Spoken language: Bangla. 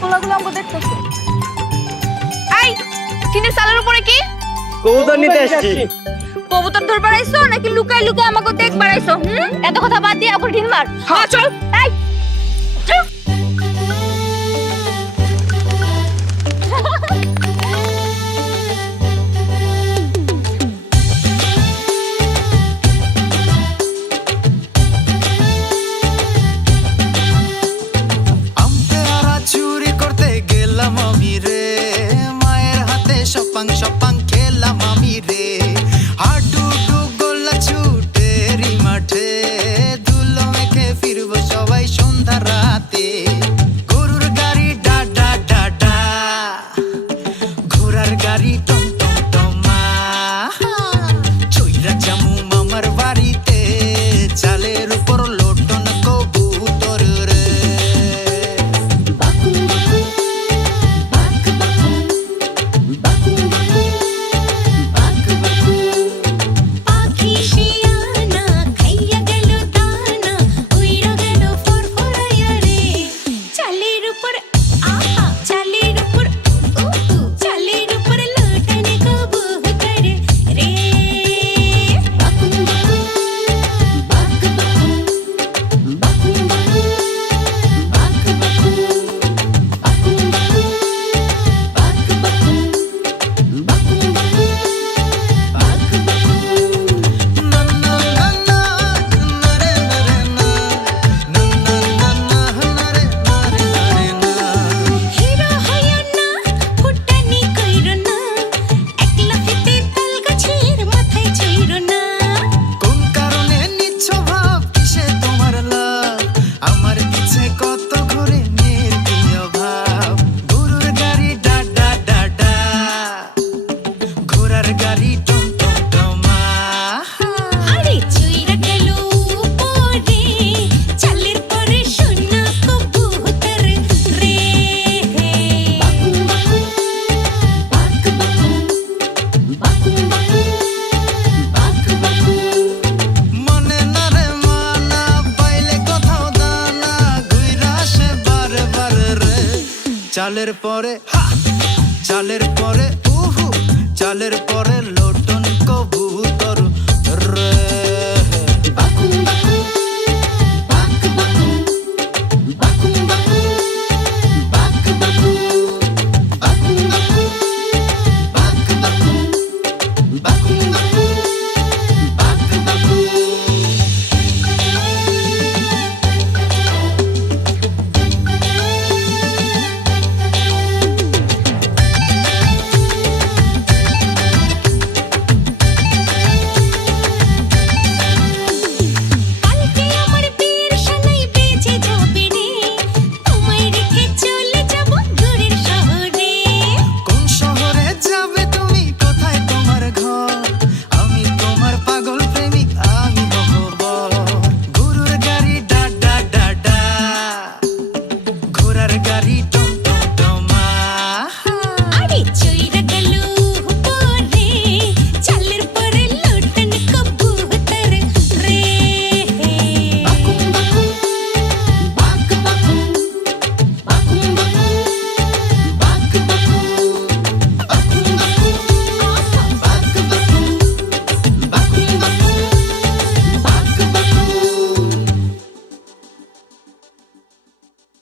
পোলাগুলো আমাকে দেখতেছে। এই টিনের চালের উপরে কি? কবুতর নিতে এসেছি। কবুতর ধরবার আইছো নাকি লুকাই লুকাই আমাকে দেখবার আইছো? এত কথা বাদ দিয়ে এখন ঢিল মার। হ্যাঁ চল। এই চল। চুরি করতে গেলাম আমি রে, মায়ের হাতে সপাং সপাং খেলাম আমি রে। হাডুডু গোল্লা ছুটেরি মাঠে, ধুলো মেখে ফিরবো সবাই সন্ধ্যা রাতে। গরুর গাড়ি ডা ডা ডা ডা, ঘোড়ার গাড়ি টম টম টমা। চইরা জামু মামার বাড়িতে, চালের উপর লোটন কবুতর রে। চালের পরে চালের পরে চালের পরে